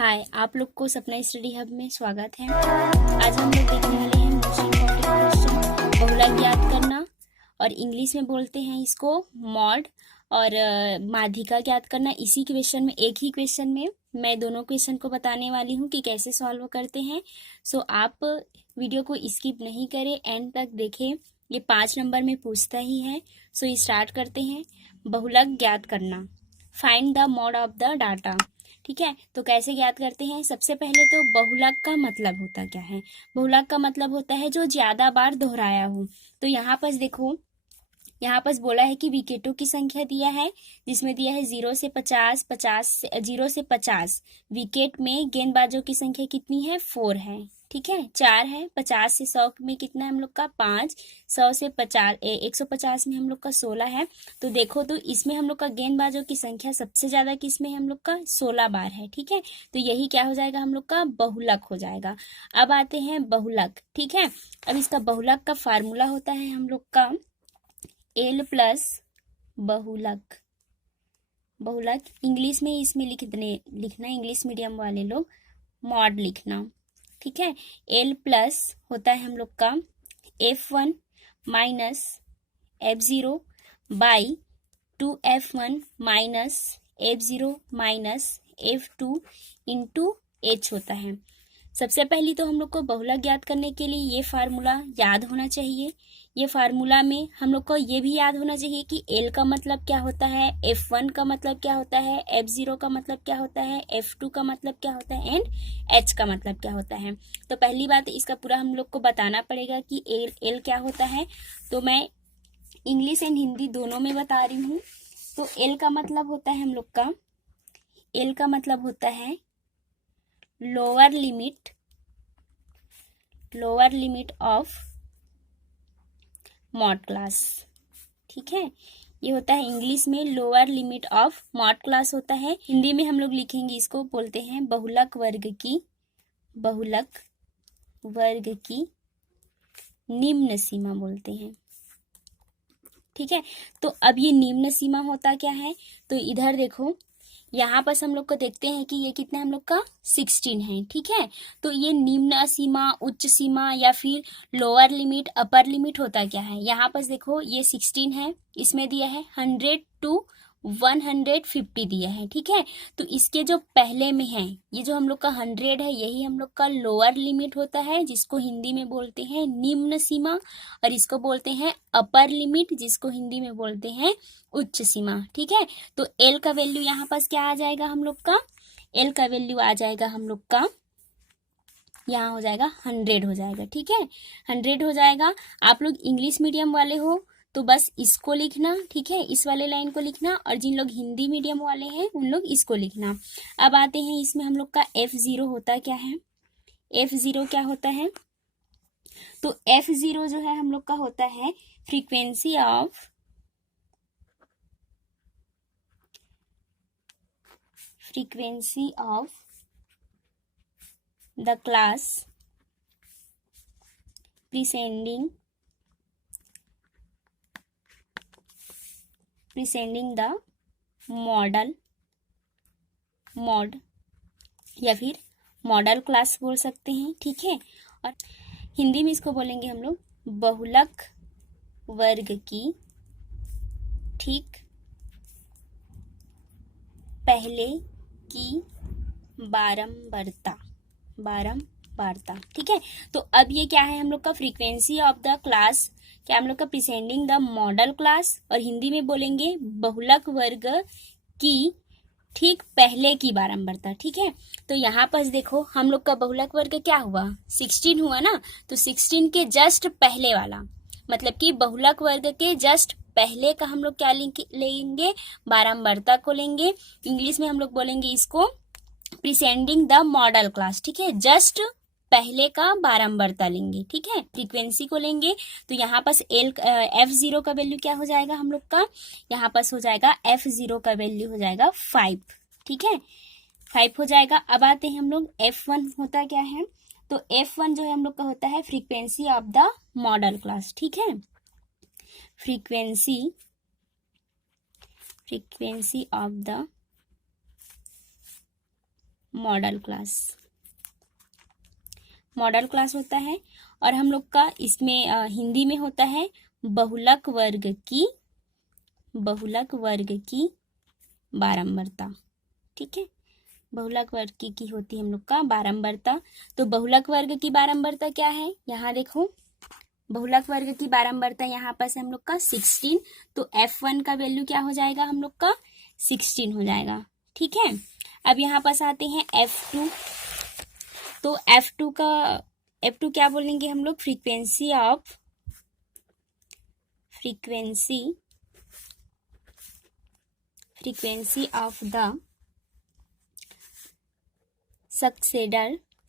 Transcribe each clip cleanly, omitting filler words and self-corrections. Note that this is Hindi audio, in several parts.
हाय, आप लोग को सपना स्टडी हब में स्वागत है। आज हम लोग देखने वाले हैं मोस्ट इम्पॉर्टेंट क्वेश्चन बहुलक ज्ञात करना, और इंग्लिश में बोलते हैं इसको मॉड, और माध्यिका ज्ञात करना। इसी क्वेश्चन में, एक ही क्वेश्चन में मैं दोनों क्वेश्चन को बताने वाली हूँ कि कैसे सॉल्व करते हैं। सो आप वीडियो को स्किप नहीं करें, एंड तक देखें। ये 5 नंबर में पूछता ही है। सो स्टार्ट करते हैं। बहुलक ज्ञात करना, find the mod of the data. ठीक है, तो कैसे ज्ञात करते हैं? सबसे पहले तो बहुलक का मतलब होता क्या है? बहुलक का मतलब होता है जो ज्यादा बार दोहराया हो। तो यहाँ पर देखो, यहाँ पर बोला है कि विकेटों की संख्या दिया है, जिसमें दिया है 0 से 50, 0 से 50 विकेट में गेंदबाजों की संख्या कितनी है? 4 है। ठीक है, 4 है। 50 से 100 में कितना है हम लोग का? 5। 100 से 50 150 में हम लोग का 16 है। तो देखो, तो इसमें हम लोग का गेंदबाजों की संख्या सबसे ज्यादा किसमें है? हम लोग का 16 बार है। ठीक है, तो यही क्या हो जाएगा? हम लोग का बहुलक हो जाएगा। अब आते हैं बहुलक। ठीक है, अब इसका बहुलक का फार्मूला होता है हम लोग का एल प्लस बहुलक। बहुलक इंग्लिश में इसमें लिखना इंग्लिश मीडियम वाले लोग मॉड लिखना। ठीक है, एल प्लस होता है हम लोग का F1 minus F0 by 2F1 minus F0 minus F2 into H होता है। सबसे पहली तो हम लोग को बहुलक ज्ञात करने के लिए ये फार्मूला याद होना चाहिए। ये फार्मूला में हम लोग को ये भी याद होना चाहिए कि L का मतलब क्या होता है, F1 का मतलब क्या होता है, F0 का मतलब क्या होता है, F2 का मतलब क्या होता है, एंड H का मतलब क्या होता है। तो पहली बात, इसका पूरा हम लोग को बताना पड़ेगा कि L क्या होता है। तो मैं इंग्लिश एंड हिंदी दोनों में बता रही हूँ। तो L का मतलब होता है हम लोग का, L का मतलब होता है lower limit of mod class. ठीक है, ये होता है इंग्लिश में lower limit of mod class होता है। हिंदी में हम लोग लिखेंगे, इसको बोलते हैं बहुलक वर्ग की निम्न सीमा बोलते हैं। ठीक है, तो अब ये निम्न सीमा होता क्या है? तो इधर देखो, यहाँ पर हम लोग को देखते हैं कि ये कितना हम लोग का 16 है। ठीक है, तो ये निम्न सीमा, उच्च सीमा, या फिर लोअर लिमिट, अपर लिमिट होता क्या है? यहाँ पर देखो, ये 16 है, इसमें दिया है 100 to 150 दिया है। ठीक है, तो इसके जो पहले में है, ये जो हम लोग का 100 है, यही हम लोग का लोअर लिमिट होता है, जिसको हिंदी में बोलते हैं निम्न सीमा, और इसको बोलते हैं अपर लिमिट, जिसको हिंदी में बोलते हैं उच्च सीमा। ठीक है, तो एल का वैल्यू यहाँ पास क्या आ जाएगा हम लोग का? एल का वैल्यू आ जाएगा हम लोग का, यहाँ हो जाएगा 100 हो जाएगा। ठीक है, 100 हो जाएगा। आप लोग इंग्लिश मीडियम वाले हो तो बस इसको लिखना। ठीक है, इस वाले लाइन को लिखना, और जिन लोग हिंदी मीडियम वाले हैं उन लोग इसको लिखना। अब आते हैं, इसमें हम लोग का F0 होता क्या है? F0 क्या होता है? तो F0 जो है हम लोग का होता है frequency of the class preceding the mod, या फिर मॉडल क्लास बोल सकते हैं। ठीक है, और हिंदी में इसको बोलेंगे हम लोग बहुलक वर्ग की ठीक पहले की बारंबारता। ठीक है, तो अब ये क्या है हम लोग का? फ्रीक्वेंसी ऑफ द क्लास, क्या हम लोग का? प्रिसेंडिंग द मॉडल क्लास, और हिंदी में बोलेंगे बहुलक वर्ग की ठीक पहले की बारंबारता। ठीक है, तो यहाँ पर देखो, हम लोग का बहुलक वर्ग क्या हुआ? 16 हुआ ना, तो 16 के जस्ट पहले वाला, मतलब कि बहुलक वर्ग के जस्ट पहले का हम लोग क्या लेंगे? बारंबारता को लेंगे। इंग्लिश में हम लोग बोलेंगे इसको प्रिसेंडिंग द मॉडल क्लास। ठीक है, जस्ट पहले का बारंबारता लेंगे। ठीक है, फ्रीक्वेंसी को लेंगे। तो यहाँ पास F0 का वैल्यू क्या हो जाएगा हम लोग का? यहाँ पास हो जाएगा F0 का वैल्यू हो जाएगा 5। ठीक है, 5 हो जाएगा। अब आते हैं हम लोग F1 होता क्या है? तो F1 जो है हम लोग का होता है frequency of the modal class. ठीक है, frequency of the modal class, model class होता है। और हम लोग का इसमें हिंदी में होता है बहुलक वर्ग की, बहुलक वर्ग की बारंबारता। ठीक है, बहुलक वर्ग की होती है हम लोग का बारंबारता। तो बहुलक वर्ग की बारंबारता क्या है, यहाँ देखो, बहुलक वर्ग की बारंबारता यहाँ पर हम लोग का 16। तो F1 का वैल्यू क्या हो जाएगा हम लोग का 16 हो जाएगा। ठीक है, अब यहाँ पास आते हैं F2। तो F2 क्या बोलेंगे हम लोग, frequency of the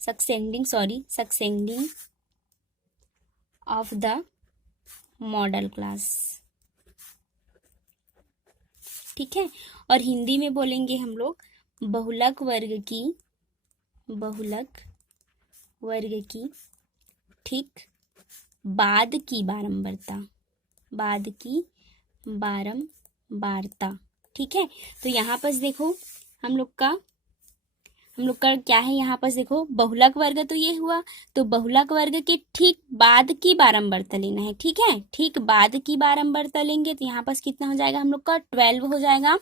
succeeding of the modal class. ठीक है, और हिंदी में बोलेंगे हम लोग बहुलक वर्ग की ठीक बाद की बारंबारता। ठीक है, तो यहाँ पर देखो हम लोग का क्या है, यहाँ पर देखो बहुलक वर्ग तो ये हुआ, तो बहुलक वर्ग के ठीक बाद की बारंबारता लेना है। ठीक है, ठीक बाद की बारंबारता लेंगे तो यहाँ पर कितना हो जाएगा हम लोग का 12 हो जाएगा।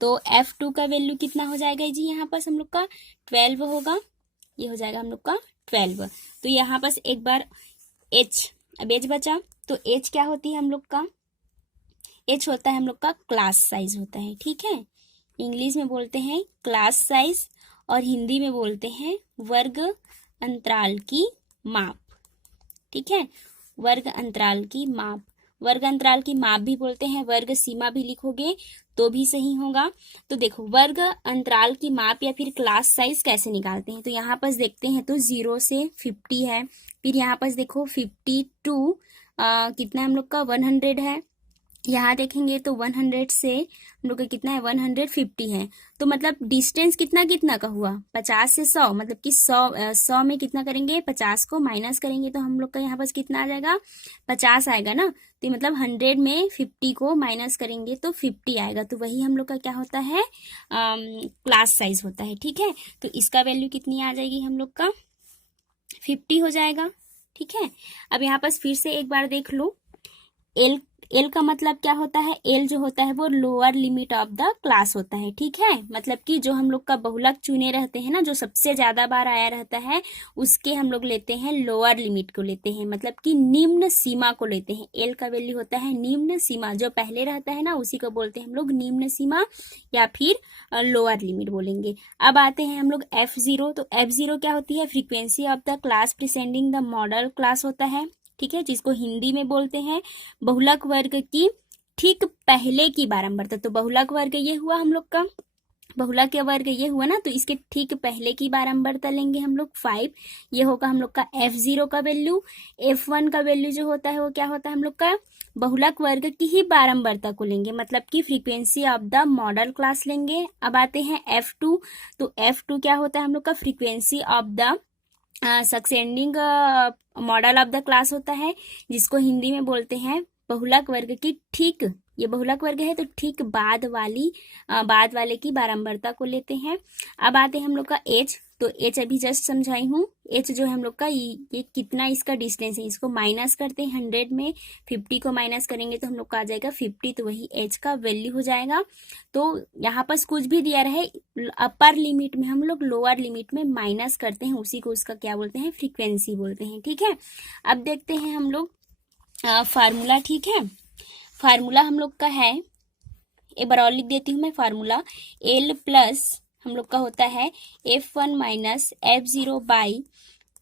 तो F2 का वैल्यू कितना हो जाएगा जी, यहाँ पर हम लोग का 12 होगा, ये हो जाएगा हम लोग का 12। तो यहाँ पर एक बार H, अब H बचा, तो H क्या होती है हम लोग का, H होता है हम लोग का क्लास साइज होता है। ठीक है, इंग्लिश में बोलते हैं क्लास साइज और हिंदी में बोलते हैं वर्ग अंतराल की माप। ठीक है, वर्ग अंतराल की माप, वर्ग अंतराल की माप भी बोलते हैं, वर्ग सीमा भी लिखोगे तो भी सही होगा। तो देखो वर्ग अंतराल की माप या फिर क्लास साइज कैसे निकालते हैं, तो यहाँ पर देखते हैं तो 0 से 50 है, फिर यहाँ पर देखो 52 कितना हम लोग का 100 है, यहाँ देखेंगे तो 100 से हम लोग का कितना है 150 है। तो मतलब डिस्टेंस कितना कितना का हुआ, 50 से 100, मतलब कि 100 में कितना करेंगे, 50 को माइनस करेंगे तो हम लोग का यहाँ पास कितना आ जाएगा, 50 आएगा ना। तो मतलब 100 में 50 को माइनस करेंगे तो 50 आएगा। तो वही हम लोग का क्या होता है, क्लास साइज होता है। ठीक है, तो इसका वैल्यू कितनी आ जाएगी हम लोग का 50 हो जाएगा। ठीक है, अब यहाँ पास फिर से एक बार देख लो, एल का मतलब क्या होता है, एल जो होता है वो lower limit of the class होता है। ठीक है, मतलब कि जो हम लोग का बहुलक चुने रहते हैं ना, जो सबसे ज्यादा बार आया रहता है उसके हम लोग लेते हैं लोअर लिमिट को लेते हैं, मतलब कि निम्न सीमा को लेते हैं। एल का वैल्यू होता है निम्न सीमा, जो पहले रहता है ना उसी को बोलते हैं हम लोग निम्न सीमा या फिर लोअर लिमिट बोलेंगे। अब आते हैं हम लोग F0। तो F0 क्या होती है, frequency of the class preceding the modal class होता है। ठीक है, जिसको हिंदी में बोलते हैं बहुलक वर्ग की ठीक पहले की बारंबारता। तो बहुलक वर्ग ये हुआ हम लोग का, बहुलक के वर्ग ये हुआ ना, तो इसके ठीक पहले की बारंबारता लेंगे हम लोग 5, ये होगा हम लोग का F0 का वैल्यू। F1 का वैल्यू जो होता है वो क्या होता है हम लोग का बहुलक वर्ग की ही बारंबारता को लेंगे, मतलब कि frequency of the modal class लेंगे। अब आते हैं F2। तो F2 क्या होता है हम लोग का frequency of the succeeding modal of the class होता है, जिसको हिंदी में बोलते हैं बहुलक वर्ग की ठीक, ये बहुलक वर्ग है तो ठीक बाद वाले की बारंबारता को लेते हैं। अब आते हैं हम लोग का एच। तो एच अभी जस्ट समझाई हूँ, एच जो है हम लोग का ये कितना इसका डिस्टेंस है, इसको माइनस करते हैं 100 में 50 को माइनस करेंगे तो हम लोग का आ जाएगा 50, तो वही एच का वैल्यू हो जाएगा। तो यहाँ पर कुछ भी दिया रहे अपर लिमिट में हम लोग लोअर लिमिट में माइनस करते हैं, उसी को उसका क्या बोलते हैं फ्रीक्वेंसी बोलते हैं। ठीक है, अब देखते हैं हम लोग फार्मूला। ठीक है, फार्मूला हम लोग का है, एक बार और लिख देती हूँ मैं फार्मूला, एल प्लस हम लोग का होता है F1 minus F0 by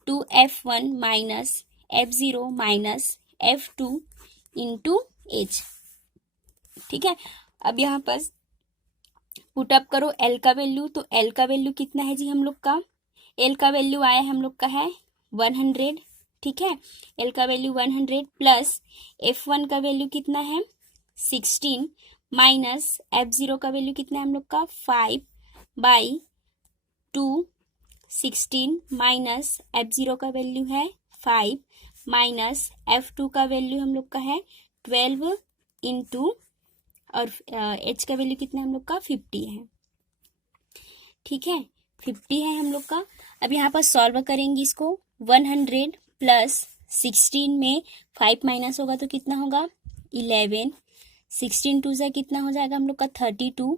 2F1 minus F0 minus F2 into H। ठीक है, अब यहाँ पर पुटअप करो L का वैल्यू। तो L का वैल्यू कितना है जी हम लोग का, L का वैल्यू आया हम लोग का है 100। ठीक है, L का वैल्यू 100 प्लस F1 का वैल्यू कितना है 16 माइनस F0 का वैल्यू कितना है हम लोग का 5 बाई 2 16 माइनस F0 का वैल्यू है 5 माइनस F2 का वैल्यू हम लोग का है 12 इंटू और H का वैल्यू कितना हम लोग का 50 है। ठीक है, 50 है हम लोग का। अब यहाँ पर सॉल्व करेंगे इसको। 100 प्लस 16 में 5 माइनस होगा तो कितना होगा 11। 16 टू से कितना हो जाएगा हम लोग का 32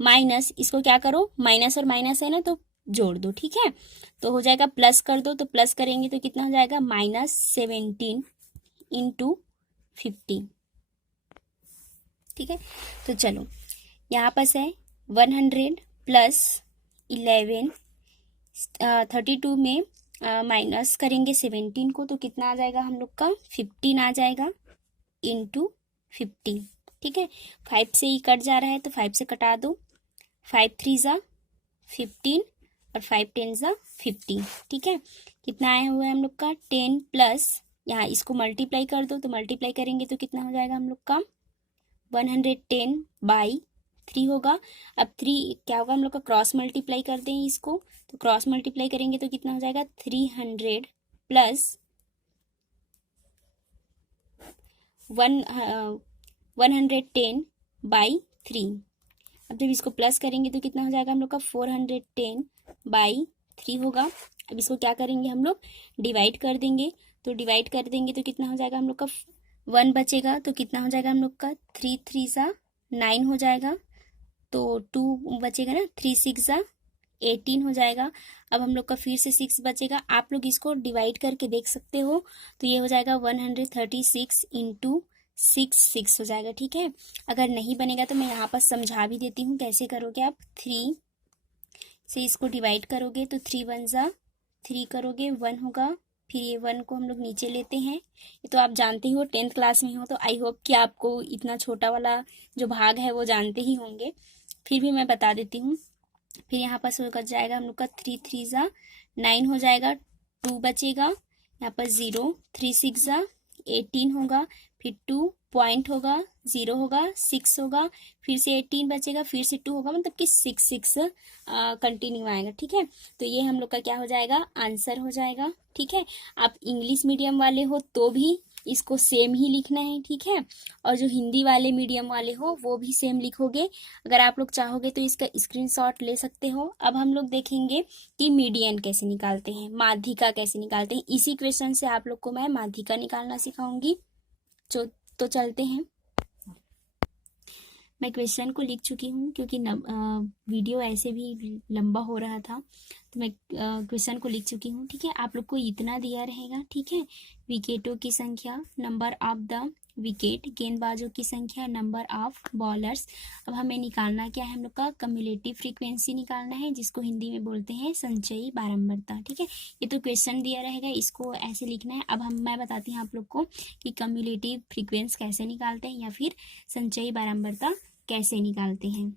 माइनस, इसको क्या करो माइनस और माइनस है ना तो जोड़ दो, ठीक है। तो हो जाएगा प्लस कर दो, तो प्लस करेंगे तो कितना हो जाएगा -17 इंटू 50, ठीक है। तो चलो यहाँ पर है 100 प्लस 11, 32 में माइनस करेंगे 17 को तो कितना आ जाएगा हम लोग का 15 आ जाएगा इंटू 50, ठीक है। 5 से ही कट जा रहा है तो 5 से कटा दो। 5 3 ज़ा 15 और 5 10 ज़ा 50, ठीक है। कितना आया हुआ है हम लोग का 10 प्लस, यहाँ इसको मल्टीप्लाई कर दो तो मल्टीप्लाई करेंगे तो कितना हो जाएगा हम लोग का 110 बाई 3 होगा। अब 3 क्या होगा हम लोग का क्रॉस मल्टीप्लाई कर दें इसको, तो क्रॉस मल्टीप्लाई करेंगे तो कितना हो जाएगा 300 प्लस 110 बाई 3। अब जब इसको प्लस करेंगे तो कितना हो जाएगा हम लोग का 410 बाई 3 होगा। अब इसको क्या करेंगे हम लोग डिवाइड कर देंगे, तो डिवाइड कर देंगे तो कितना हो जाएगा हम लोग का 1 बचेगा तो कितना हो जाएगा हम लोग का 3 3 ज़ा 9 हो जाएगा, तो 2 बचेगा ना, 3 6 ज़ा 18 हो जाएगा। अब हम लोग का फिर से 6 बचेगा, आप लोग इसको डिवाइड करके देख सकते हो, तो ये हो जाएगा 136 इंटू 6 हो जाएगा, ठीक है। अगर नहीं बनेगा तो मैं यहाँ पर समझा भी देती हूँ कैसे करोगे आप। 3 से इसको डिवाइड करोगे तो 3 1 ज़ा 3 करोगे 1 होगा, फिर ये 1 को हम लोग नीचे लेते हैं। ये तो आप जानते ही हो, 10th क्लास में हो तो आई होप कि आपको इतना छोटा वाला जो भाग है वो जानते ही होंगे, फिर भी मैं बता देती हूँ। फिर यहाँ पर हो जाएगा हम लोग का 3 3 ज़ा 9 हो जाएगा, 2 बचेगा, यहाँ पर 0 3 6 ज़ा 18 होगा, फिर 2 पॉइंट होगा 0 होगा 6 होगा, फिर से 18 बचेगा, फिर से 2 होगा, मतलब कि 6 कंटिन्यू आएगा, ठीक है। तो ये हम लोग का क्या हो जाएगा आंसर हो जाएगा, ठीक है। आप इंग्लिश मीडियम वाले हो तो भी इसको सेम ही लिखना है, ठीक है। और जो हिंदी वाले मीडियम वाले हो वो भी सेम लिखोगे। अगर आप लोग चाहोगे तो इसका स्क्रीनशॉट ले सकते हो। अब हम लोग देखेंगे कि मीडियन कैसे निकालते हैं, माध्यिका कैसे निकालते हैं। इसी क्वेश्चन से आप लोग को मैं माध्यिका निकालना सिखाऊंगी। तो चलते हैं। मैं क्वेश्चन को लिख चुकी हूँ क्योंकि वीडियो ऐसे भी लंबा हो रहा था, तो मैं क्वेश्चन को लिख चुकी हूँ, ठीक है। आप लोग को इतना दिया रहेगा, ठीक है। विकेटों की संख्या, नंबर ऑफ द विकेट, गेंदबाजों की संख्या, नंबर ऑफ बॉलर्स। अब हमें निकालना क्या है हम लोग का कम्युलेटिव फ्रीक्वेंसी निकालना है, जिसको हिंदी में बोलते हैं संचयी बारंबारता, ठीक है। ये तो क्वेश्चन दिया रहेगा, इसको ऐसे लिखना है। अब मैं बताती हूँ आप लोग को कि कम्युलेटिव फ्रीक्वेंसी कैसे निकालते हैं या फिर संचयी बारंबारता कैसे निकालते हैं,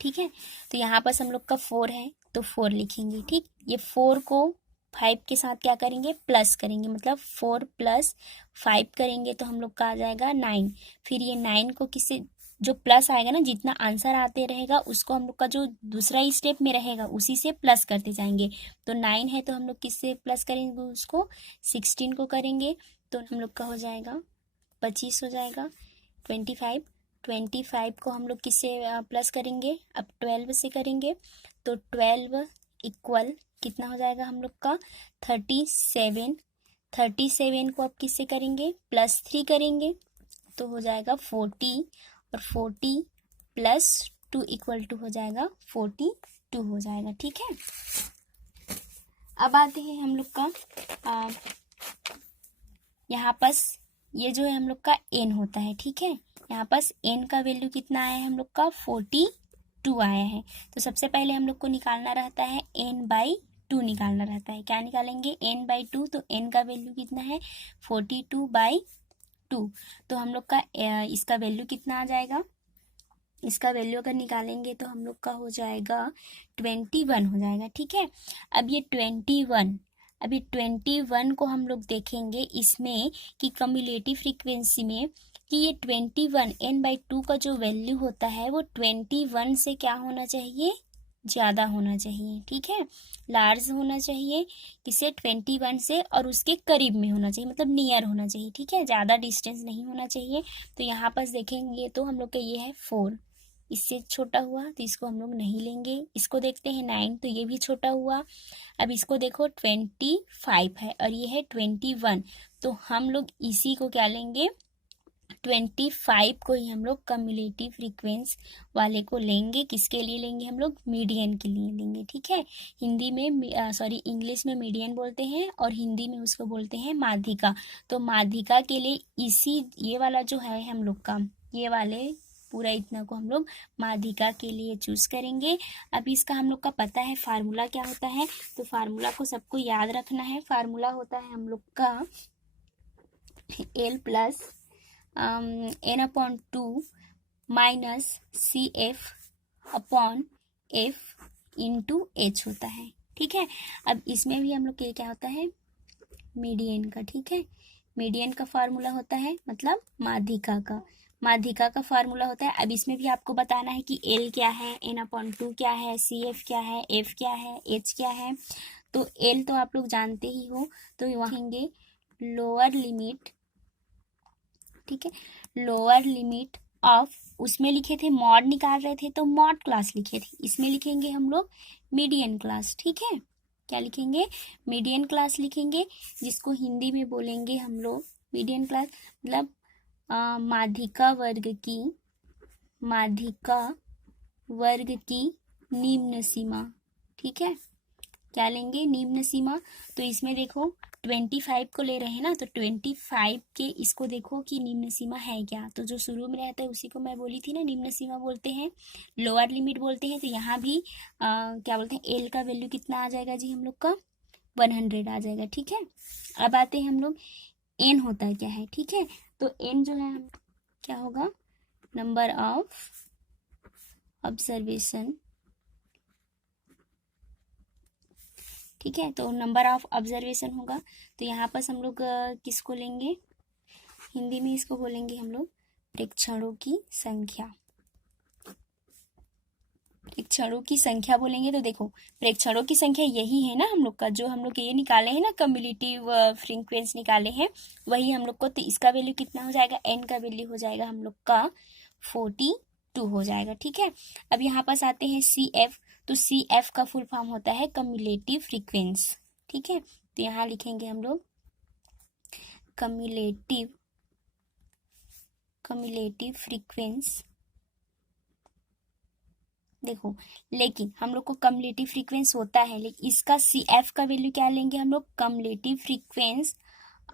ठीक है। तो यहाँ पर हम लोग का 4 है तो 4 लिखेंगे, ठीक। ये 4 को 5 के साथ क्या करेंगे प्लस करेंगे, मतलब 4 प्लस 5 करेंगे तो हम लोग का आ जाएगा 9। फिर ये 9 को किससे, जो प्लस आएगा ना, जितना आंसर आते रहेगा उसको हम लोग का जो दूसरा स्टेप में रहेगा उसी से प्लस करते जाएंगे। तो 9 है तो हम लोग किससे प्लस करेंगे उसको 16 को करेंगे तो हम लोग का हो जाएगा 25 हो जाएगा। 25 को हम लोग किससे प्लस करेंगे, अब 12 से करेंगे तो 12 इक्वल कितना हो जाएगा हम लोग का 37। 37 को अब किससे करेंगे +3 करेंगे तो हो जाएगा 40, और 40 + 2 इक्वल टू हो जाएगा 42 हो जाएगा, ठीक है। अब आते हैं हम लोग का यहाँ पास ये जो है हम लोग का n होता है, ठीक है। यहाँ पास n का वैल्यू कितना आया है हम लोग का 42 आया है। तो सबसे पहले हम लोग को निकालना रहता है n/2 निकालना रहता है। क्या निकालेंगे n/2, तो n का वैल्यू कितना है 42/2। तो हम लोग का इसका वैल्यू कितना आ जाएगा, इसका वैल्यू अगर निकालेंगे तो हम लोग का हो जाएगा 21 हो जाएगा, ठीक है। अब ये 21 को हम लोग देखेंगे इसमें कि कम्युलेटिव फ्रीक्वेंसी में कि ये 21 n/2 का जो वैल्यू होता है वो 21 से क्या होना चाहिए, ज़्यादा होना चाहिए, ठीक है। लार्ज होना चाहिए किसे 21 से, और उसके करीब में होना चाहिए, मतलब नियर होना चाहिए, ठीक है। ज़्यादा डिस्टेंस नहीं होना चाहिए। तो यहाँ पर देखेंगे तो हम लोग का ये है 4, इससे छोटा हुआ तो इसको हम लोग नहीं लेंगे। इसको देखते हैं 9, तो ये भी छोटा हुआ। अब इसको देखो 25 है और ये है 21, तो हम लोग इसी को क्या लेंगे, 25 को ही हम लोग कम्युलेटिव फ्रीक्वेंस वाले को लेंगे। किसके लिए लेंगे हम लोग, मीडियन के लिए लेंगे। ठीक है, हिंदी में सॉरी इंग्लिश में मीडियन बोलते हैं और हिंदी में उसको बोलते हैं माध्यिका। तो माध्यिका के लिए इसी ये वाला जो है हम लोग का, ये वाले पूरा इतना को हम लोग माध्यिका के लिए चूज करेंगे। अब इसका हम लोग का पता है फार्मूला क्या होता है, तो फार्मूला को सबको याद रखना है। फार्मूला होता है हम लोग का L plus n/2 minus CF upon F into H होता है। ठीक है, अब इसमें भी हम लोग के क्या होता है, मीडियन का। ठीक है, मीडियन का फार्मूला होता है मतलब माध्यिका का फार्मूला होता है। अब इसमें भी आपको बताना है कि L क्या है, n/2 क्या है, CF क्या है, F क्या है, H क्या है। तो L तो आप लोग जानते ही हो, तो वहाँ लोअर लिमिट, ठीक है, लोअर लिमिट ऑफ, उसमें लिखे थे मॉड निकाल रहे थे तो मॉड क्लास लिखे थे, इसमें लिखेंगे हम लोग मीडियन क्लास। ठीक है, क्या लिखेंगे, मीडियन क्लास लिखेंगे, जिसको हिंदी में बोलेंगे हम लोग मीडियन क्लास मतलब माध्यिका वर्ग की निम्न सीमा। ठीक है, क्या लेंगे, निम्न सीमा। तो इसमें देखो 25 को ले रहे हैं ना, तो 25 के इसको देखो कि निम्न सीमा है क्या, तो जो शुरू में रहता है उसी को मैं बोली थी ना निम्न सीमा बोलते हैं, लोअर लिमिट बोलते हैं। तो यहाँ भी क्या बोलते हैं, एल का वैल्यू कितना आ जाएगा जी हम लोग का, 100 आ जाएगा। ठीक है, अब आते हैं हम लोग एन होता है क्या है। ठीक है, तो एन जो है क्या होगा, नंबर ऑफ ऑब्जर्वेशन। ठीक है, तो नंबर ऑफ ऑब्जर्वेशन होगा, तो यहाँ पर हम लोग किसको लेंगे, हिंदी में इसको बोलेंगे हम लोग प्रेक्षणों की संख्या। प्रेक्षणों की संख्या बोलेंगे तो देखो प्रेक्षणों की संख्या यही है ना हम लोग का, जो हम लोग ये निकाले हैं ना कम्युलेटिव फ्रीक्वेंस निकाले हैं, वही हम लोग को। तो इसका वैल्यू कितना हो जाएगा, एन का वैल्यू हो जाएगा हम लोग का 42 हो जाएगा। ठीक है, अब यहाँ पास आते हैं CF, तो CF का फुल फॉर्म होता है कम्युलेटिव फ्रीक्वेंस। ठीक है, तो यहाँ लिखेंगे हम लोग कम्युलेटिव फ्रीक्वेंस। देखो लेकिन हम लोग को कम्युलेटिव फ्रीक्वेंस होता है, लेकिन इसका CF का वैल्यू क्या लेंगे हम लोग, cumulative frequency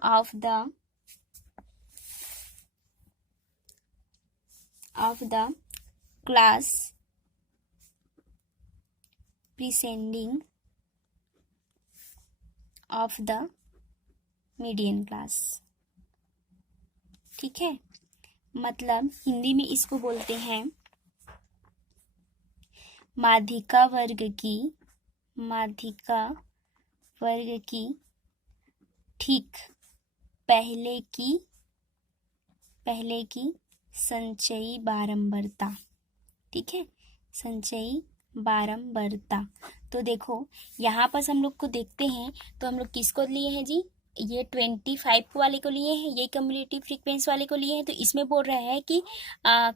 of the class preceding of the median class. ठीक है, मतलब हिंदी में इसको बोलते हैं माध्यिका वर्ग की ठीक पहले की संचयी बारंबारता। ठीक है, संचयी बारंबारता। तो देखो यहाँ पर हम लोग को देखते हैं, तो हम लोग किसको लिए हैं जी, ये 25 वाले को लिए हैं, ये कम्युलेटिव फ्रीक्वेंस वाले को लिए हैं। तो इसमें बोल रहा है कि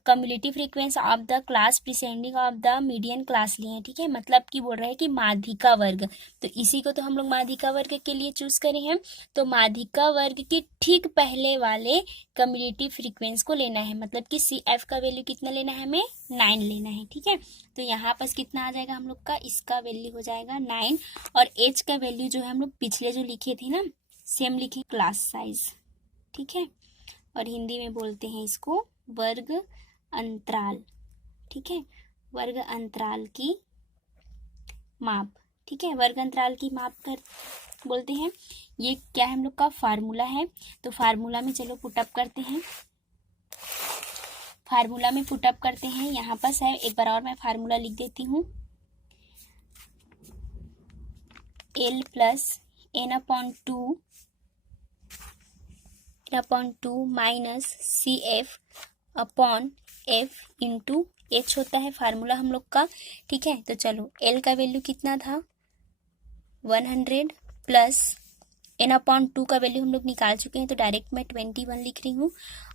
cumulative frequency of the class preceding of the median class लिए हैं। ठीक है, मतलब कि बोल रहा है कि माध्यिका वर्ग, तो इसी को तो हम लोग माध्यिका वर्ग के लिए चूज करे हैं। तो माध्यिका वर्ग के ठीक पहले वाले कम्युलेटिव फ्रीक्वेंस को लेना है, मतलब कि CF का वैल्यू कितना लेना है, हमें 9 लेना है। ठीक है, तो यहाँ पर कितना आ जाएगा हम लोग का, इसका वैल्यू हो जाएगा 9, और H का वैल्यू जो है हम लोग पिछले जो लिखे थे ना सेम लिखे, क्लास साइज। ठीक है, और हिंदी में बोलते हैं इसको वर्ग अंतराल। ठीक है, वर्ग अंतराल की माप। ठीक है, वर्ग अंतराल की माप कर बोलते हैं। ये क्या है हम लोग का फार्मूला है, तो फार्मूला में चलो पुटअप करते हैं। फार्मूला में पुटअप करते हैं, यहाँ पर है एक बार और मैं फार्मूला लिख देती हूँ, L plus n/2 minus CF upon F into H होता है फार्मूला हम लोग का। ठीक है, तो चलो L का वैल्यू कितना था, 100 प्लस n/2 का वैल्यू हम लोग निकाल चुके हैं, तो डायरेक्ट मैं 21 लिख रही हूँ।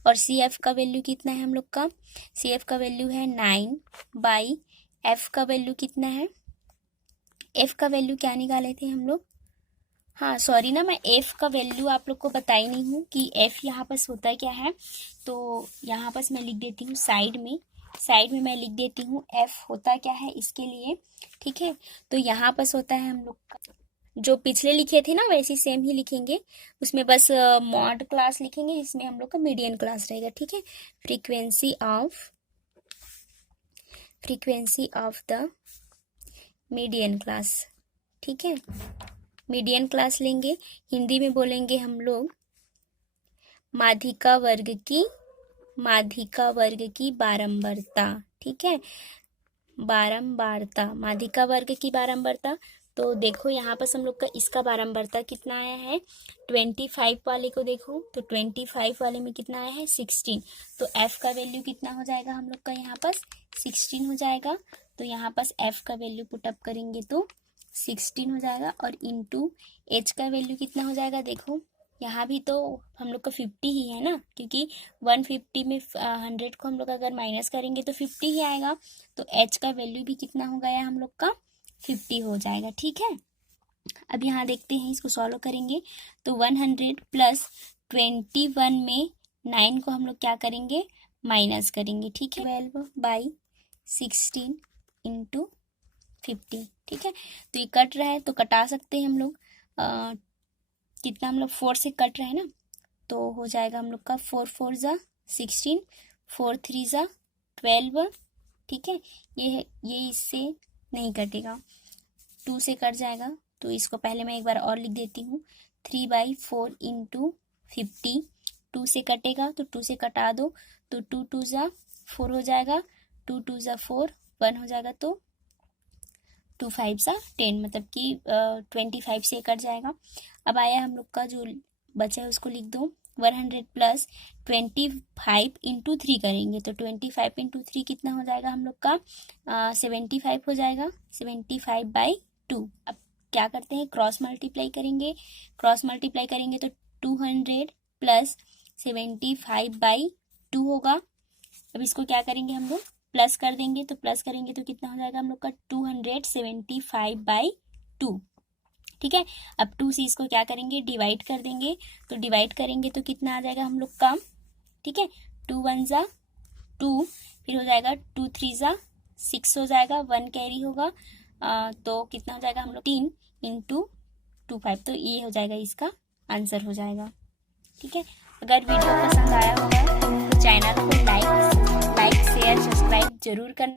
और CF का वैल्यू कितना है हम लोग का? CF का वैल्यू है 9/f का वैल्यू कितना है? f का वैल्यू क्या निकाले थे हम लोग? हाँ सॉरी ना, मैं f का वैल्यू आप लोग को बताई नहीं हूँ कि f यहाँ पर होता क्या है। तो यहाँ पर मैं लिख देती हूँ साइड में मैं लिख देती हूँ f होता क्या है इसके लिए, ठीक है। तो यहाँ पर होता है हम लोग का, जो पिछले लिखे थे ना वैसे सेम ही लिखेंगे, उसमें बस मॉड क्लास लिखेंगे जिसमें हम लोग का मीडियन क्लास रहेगा, ठीक है। Frequency of the median class, ठीक है। मीडियन क्लास लेंगे, हिंदी में बोलेंगे हम लोग माध्यिका वर्ग की बारंबारता, ठीक है। बारंबारता, माध्यिका वर्ग की बारंबारता। तो देखो यहाँ पर हम लोग का इसका बारंबारता कितना आया है? 25 वाले को देखो, तो 25 वाले में कितना आया है? 16। तो f का वैल्यू कितना हो जाएगा हम लोग का? यहाँ पर 16 हो जाएगा। तो यहाँ पर f का वैल्यू पुटअप करेंगे तो 16 हो जाएगा, और इंटू h का वैल्यू कितना हो जाएगा? देखो यहाँ भी तो हम लोग का 50 ही है ना, क्योंकि 150 में 100 को हम लोग अगर माइनस करेंगे तो 50 ही आएगा। तो h का वैल्यू भी कितना हो गया हम लोग का? 50 हो जाएगा, ठीक है। अब यहाँ देखते हैं, इसको सॉल्व करेंगे तो 100 प्लस 21 में 9 को हम लोग क्या करेंगे? माइनस करेंगे, ठीक है। 12/16 इंटू 50, ठीक है। तो ये कट रहा है तो कटा सकते हैं हम लोग, कितना हम लोग 4 से कट रहे हैं ना, तो हो जाएगा हम लोग का 4 4 ज़ा 16, 4 3 ज़ा 12, ठीक है। ये इससे नहीं कटेगा, 2 से कट जाएगा। तो इसको पहले मैं एक बार और लिख देती हूँ, 3/4 इंटू 50, 2 से कटेगा तो 2 से कटा दो, तो 2 2 ज़ा 4 हो जाएगा, 2 2 ज़ा 4, 1 हो जाएगा, तो 2 5 ज़ा 10, मतलब कि 25 से कट जाएगा। अब आया हम लोग का जो बचा है उसको लिख दो, 100 प्लस 25 इंटू 3 करेंगे तो 25 इंटू 3 कितना हो जाएगा हम लोग का? 75 हो जाएगा, 75/2। अब क्या करते हैं? क्रॉस मल्टीप्लाई करेंगे तो 200 प्लस 75/2 होगा। अब इसको क्या करेंगे हम लोग? प्लस कर देंगे, तो प्लस करेंगे तो कितना हो जाएगा हम लोग का? 275/2, ठीक है। अब 2 से इसको क्या करेंगे? डिवाइड कर देंगे, तो डिवाइड करेंगे तो कितना आ जाएगा हम लोग का? ठीक है, 2 1 ज़ा 2, फिर हो जाएगा 2 3 ज़ा 6 हो जाएगा, 1 कैरी होगा, तो कितना हो जाएगा हम लोग? 3 इंटू 2 5। तो ये हो जाएगा, इसका आंसर हो जाएगा, ठीक है। अगर वीडियो पसंद आया होगा तो चैनल को लाइक शेयर सब्सक्राइब जरूर करना।